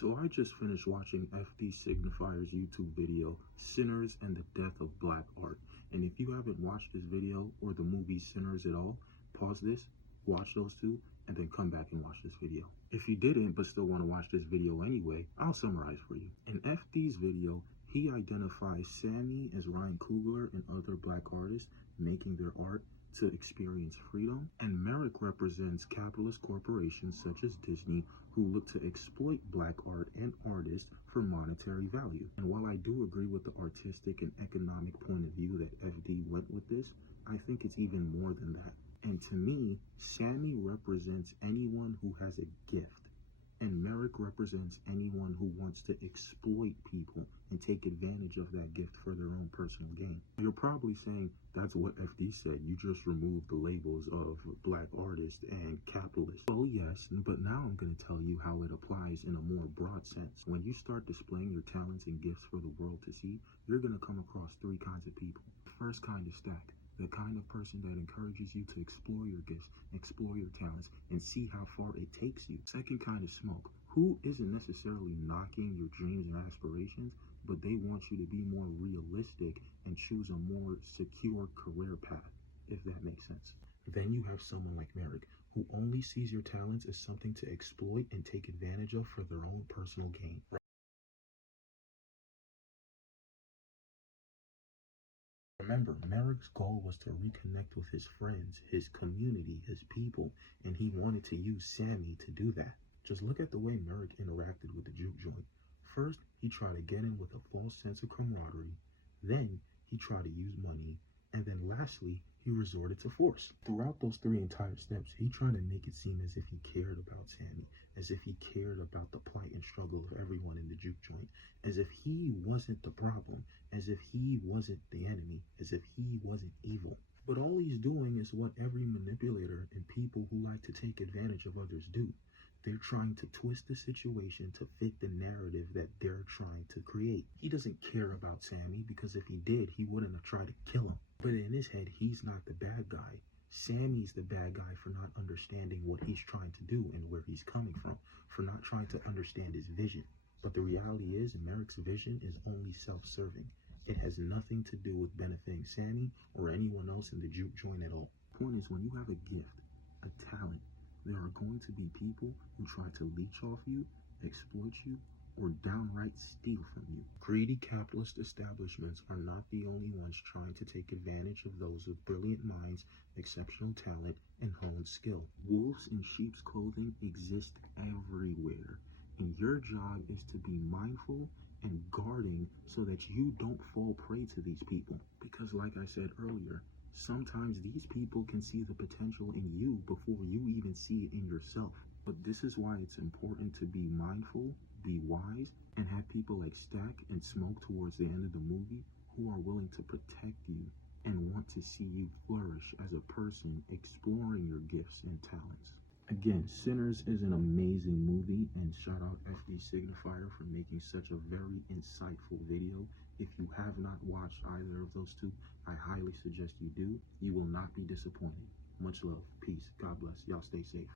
So I just finished watching FD Signifier's YouTube video, Sinners and the Death of Black Art. And if you haven't watched this video or the movie Sinners at all, pause this, watch those two, and then come back and watch this video. If you didn't but still want to watch this video anyway, I'll summarize for you. In FD's video, he identifies Sammy as Ryan Coogler and other black artists making their art to experience freedom, and Merrick represents capitalist corporations such as Disney who look to exploit black art and artists for monetary value. And while I do agree with the artistic and economic point of view that FD went with this, I think it's even more than that. And to me, Sammy represents anyone who has a gift, and Merrick represents anyone who wants to exploit people and take advantage of that gift for their own personal gain. You're probably saying, that's what FD said. You just removed the labels of black artist and capitalist. Well, yes, but now I'm going to tell you how it applies in a more broad sense. When you start displaying your talents and gifts for the world to see, you're going to come across three kinds of people. The first kind is stacked. The kind of person that encourages you to explore your gifts, explore your talents, and see how far it takes you. Second kind is smoke, who isn't necessarily knocking your dreams and aspirations, but they want you to be more realistic and choose a more secure career path, if that makes sense. Then you have someone like Merrick, who only sees your talents as something to exploit and take advantage of for their own personal gain. Remember, Merrick's goal was to reconnect with his friends, his community, his people, and he wanted to use Sammy to do that. Just look at the way Merrick interacted with the juke joint. First, he tried to get in with a false sense of camaraderie. Then, he tried to use money. And then lastly, he resorted to force. Throughout those three entire steps, he tried to make it seem as if he cared about Sammy, as if he cared about the plight and struggle of everyone in the juke joint, as if he wasn't the problem, as if he wasn't the enemy, as if he wasn't evil. But all he's doing is what every manipulator and people who like to take advantage of others do. They're trying to twist the situation to fit the narrative that they're trying to create. He doesn't care about Sammy because if he did, he wouldn't have tried to kill him. But in his head, he's not the bad guy. Sammy's the bad guy for not understanding what he's trying to do and where he's coming from, for not trying to understand his vision. But the reality is, Merrick's vision is only self-serving. It has nothing to do with benefiting Sammy or anyone else in the juke joint at all. The point is, when you have a gift, a talent, there are going to be people who try to leech off you, exploit you, or downright steal from you. Greedy capitalist establishments are not the only ones trying to take advantage of those with brilliant minds, exceptional talent, and honed skill. Wolves in sheep's clothing exist everywhere, and your job is to be mindful and guarding so that you don't fall prey to these people. Because like I said earlier, sometimes these people can see the potential in you before you even see it in yourself. But this is why it's important to be mindful, be wise, and have people like Stack and Smoke towards the end of the movie who are willing to protect you and want to see you flourish as a person exploring your gifts and talents. Again, Sinners is an amazing movie, and shout out FD Signifier for making such a very insightful video. If you have not watched either of those two, I highly suggest you do. You will not be disappointed. Much love. Peace. God bless. Y'all stay safe.